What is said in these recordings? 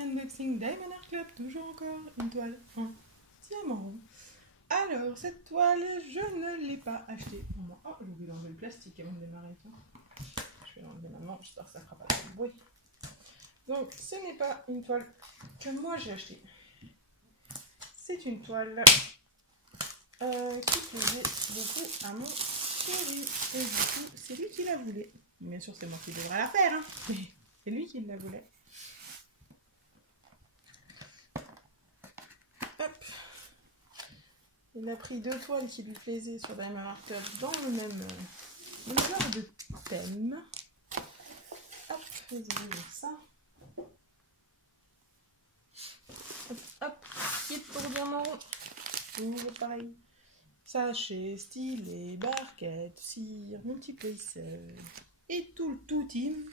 unboxing Diamond Art Club, toujours encore une toile en diamant rond. Alors, cette toile, je ne l'ai pas achetée pour moi. Oh, j'ai oublié d'enlever le plastique avant de démarrer. Je vais l'enlever maintenant, j'espère que ça ne fera pas trop de bruit. Donc, ce n'est pas une toile que moi j'ai achetée. C'est une toile qui plaisait beaucoup à mon chéri. Et du coup, c'est lui qui la voulait. Bien sûr, c'est moi qui devrais la faire, hein. C'est lui qui la voulait. Hop. Il a pris deux toiles qui lui plaisaient sur Diamond Art Club dans le même genre de thème. Hop, je vais ouvrir ça. Hop, hop, kit pour diamant rond. Toujours pareil. Sachet, stylet, barquette, cire, multiplaceur et tout le tout team.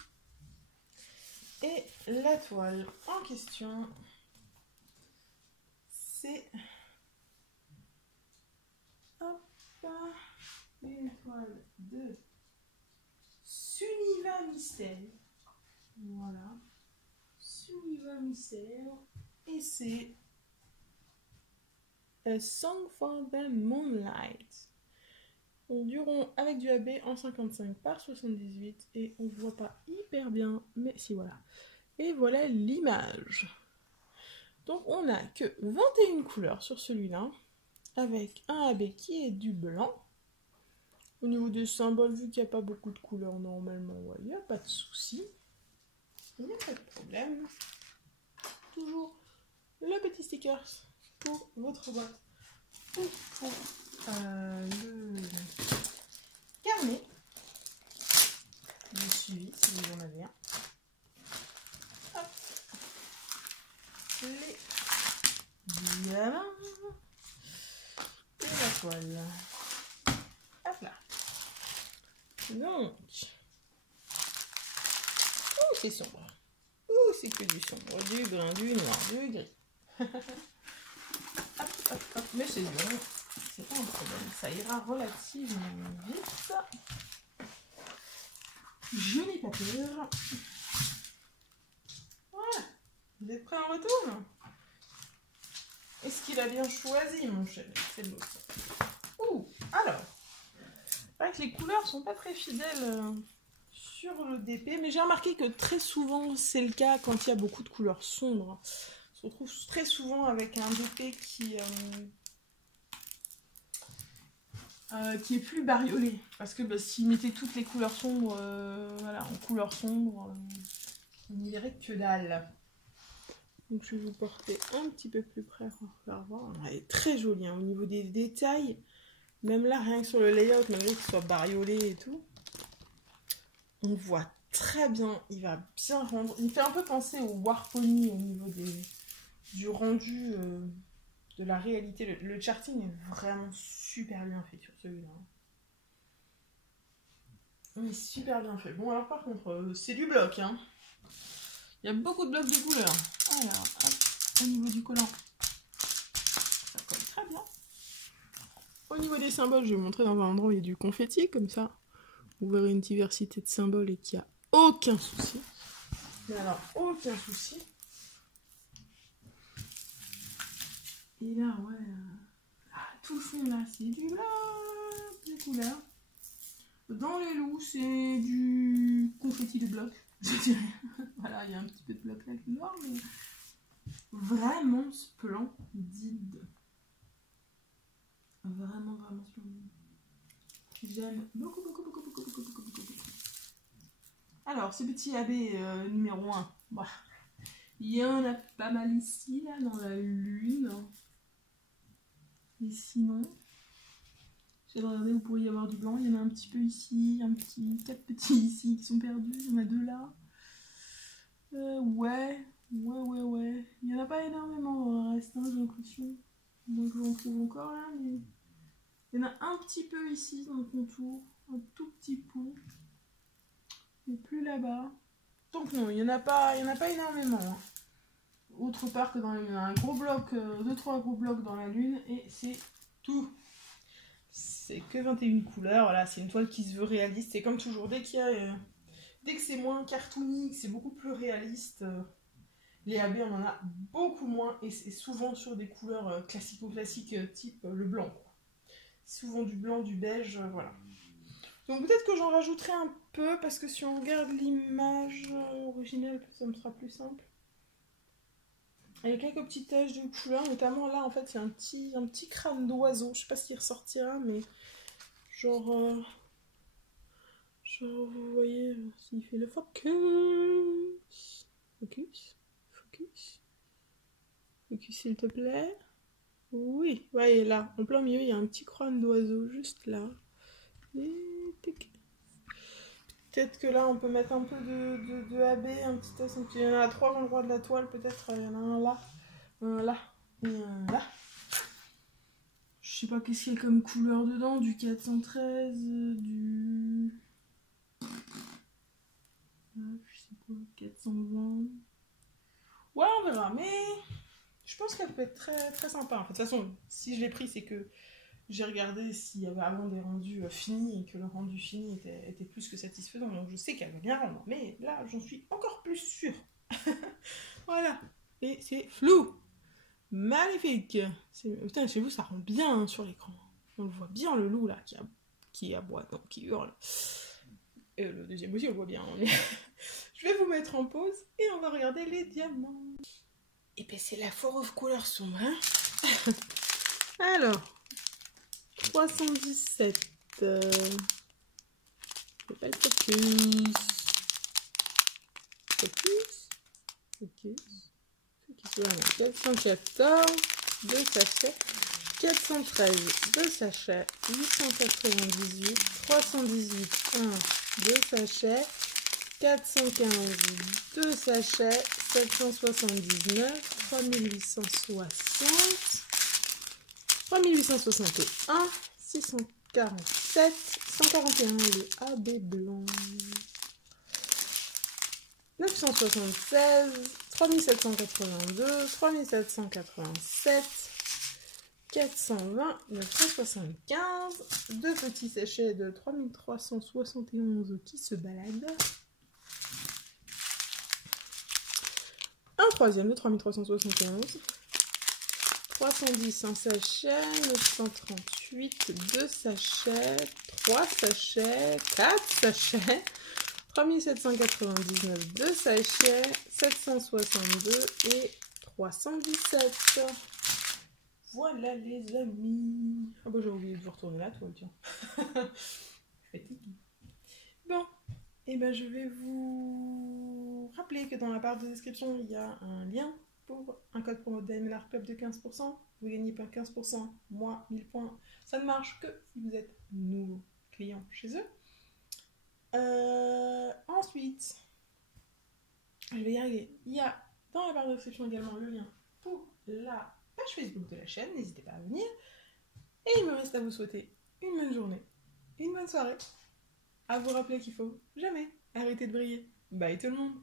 Et la toile en question, c'est une toile de Suniva Mystère. Voilà, Suniva Mystère. Et c'est A Song for the Moonlight. On durera avec du AB en 55 par 78 et on voit pas hyper bien, mais si voilà. Et voilà l'image. Donc on n'a que 21 couleurs sur celui-là, avec un AB qui est du blanc. Au niveau des symboles, vu qu'il n'y a pas beaucoup de couleurs normalement, il n'y a pas de souci. Il n'y a pas de problème. Toujours le petit sticker pour votre boîte ou pour le carnet du suivi si vous en avez un. Hop. Les diamants et la toile. Hop là. Donc, c'est sombre. C'est que du sombre, du brun, du noir, du gris. Hop, hop, hop. Mais c'est bon, c'est pas un problème. Ça ira relativement vite. Je n'ai pas peur. Voilà. Vous êtes prêts en retour? Est-ce qu'il a bien choisi, mon chéri? C'est beau ça. Ouh, alors. C'est vrai que les couleurs sont pas très fidèles sur le DP, mais j'ai remarqué que très souvent c'est le cas quand il y a beaucoup de couleurs sombres. On se retrouve très souvent avec un DP qui est plus bariolé, parce que s'il mettait toutes les couleurs sombres voilà, en couleur sombre, on n'y verrait que dalle. Donc je vais vous porter un petit peu plus près pour faire voir. Elle est très jolie hein, au niveau des détails. Même là, rien que sur le layout, malgré qu'il soit bariolé et tout, on voit très bien, il va bien rendre. Il fait un peu penser au Warpony au niveau du rendu de la réalité. Le charting est vraiment super bien fait sur celui-là. Il est super bien fait. Bon, alors par contre, c'est du bloc. Hein. Il y a beaucoup de blocs de couleurs. Alors, hop, au niveau du collant, ça colle très bien. Au niveau des symboles, je vais vous montrer dans un endroit où il y a du confetti, comme ça. Vous verrez une diversité de symboles et qu'il n'y a aucun souci. Mais alors, aucun souci. Et là, ouais, tout le fond là, c'est du blanc, des couleurs. Dans les loups, c'est du confetti de bloc, je dirais. Voilà, il y a un petit peu de bloc là qui est noir, mais vraiment splendide. Vraiment, vraiment splendide. J'aime beaucoup, beaucoup, beaucoup, beaucoup, beaucoup, beaucoup, beaucoup, beaucoup. Alors, ce petit AB numéro 1, bah, il y en a pas mal ici, là, dans la lune. Et sinon, j'ai regardé, vous pourriez y avoir du blanc. Il y en a un petit peu ici, 4 petits ici qui sont perdus. Il y en a 2 là. Ouais. Il n'y en a pas énormément dans le reste, hein, j'ai l'impression. Moi, je en trouve encore là, mais il y en a un petit peu ici dans le contour. Un tout petit pont. Et plus là-bas. Donc non, il n'y en a pas énormément. Hein. Autre part que dans la lune, un gros bloc, 2-3 gros blocs dans la lune, et c'est tout. C'est que 21 couleurs, voilà, c'est une toile qui se veut réaliste. C'est comme toujours, dès que c'est moins cartoony, c'est beaucoup plus réaliste. Les AB, on en a beaucoup moins et c'est souvent sur des couleurs classico-classiques type le blanc, quoi. Souvent du blanc, du beige, voilà. Donc peut-être que j'en rajouterai un peu parce que si on regarde l'image originale, ça me sera plus simple. Il y a quelques petites taches de couleur, notamment là en fait il y a un petit crâne d'oiseau, je sais pas s'il ressortira, mais genre vous voyez s'il fait le focus, focus s'il te plaît. Oui, ouais, là, en plein milieu il y a un petit crâne d'oiseau juste là. Et peut-être que là on peut mettre un peu de AB, un petit os, il y en a à 3 endroits de la toile, peut-être il y en a un là, un là, et un là. Je sais pas qu'est-ce qu'il y a comme couleur dedans, du 413, du... je sais pas, 420... Ouais, on verra, mais je pense qu'elle peut être très, très sympa. En fait, de toute façon, si je l'ai pris, c'est que j'ai regardé s'il y avait avant des rendus finis et que le rendu fini était plus que satisfaisant. Donc je sais qu'elle va bien rendre, mais là, j'en suis encore plus sûre. Voilà. Et c'est flou. Magnifique. Putain, chez vous, ça rend bien hein, sur l'écran. On le voit bien, le loup, là, qui aboie, non, qui hurle. Et le deuxième aussi, on le voit bien. Je vais vous mettre en pause et on va regarder les diamants. Et ben c'est la foire couleur sombre, hein. Alors, 317. Faut pas le focus. Focus. Voilà, 414, 2 sachets. 413, 2 sachets. 898, 318, 1, 2 sachets. 415, 2 sachets. 779, 3860, 3861, 647, 141, le AB blanc. 976, 3782, 3787, 420, 975, 2 petits sachets de 3371 qui se baladent. Un troisième de 3371, 310 un sachet, 938, 2 sachets, 3 sachets, 4 sachets, 3799, 2 sachets, 762 et 317. Voilà les amis. Ah bah j'ai oublié de vous retourner la toile, tiens. Fatigué. Bon, et ben je vais vous rappeler que dans la barre de description, il y a un lien pour un code promo Diamond Art Club de 15%. Vous gagnez pas 15%, moi 1000 points. Ça ne marche que si vous êtes nouveau client chez eux. Ensuite, je vais y arriver. Il y a dans la barre de description également le lien pour la page Facebook de la chaîne. N'hésitez pas à venir. Et il me reste à vous souhaiter une bonne journée, une bonne soirée. À vous rappeler qu'il faut jamais arrêter de briller. Bye tout le monde.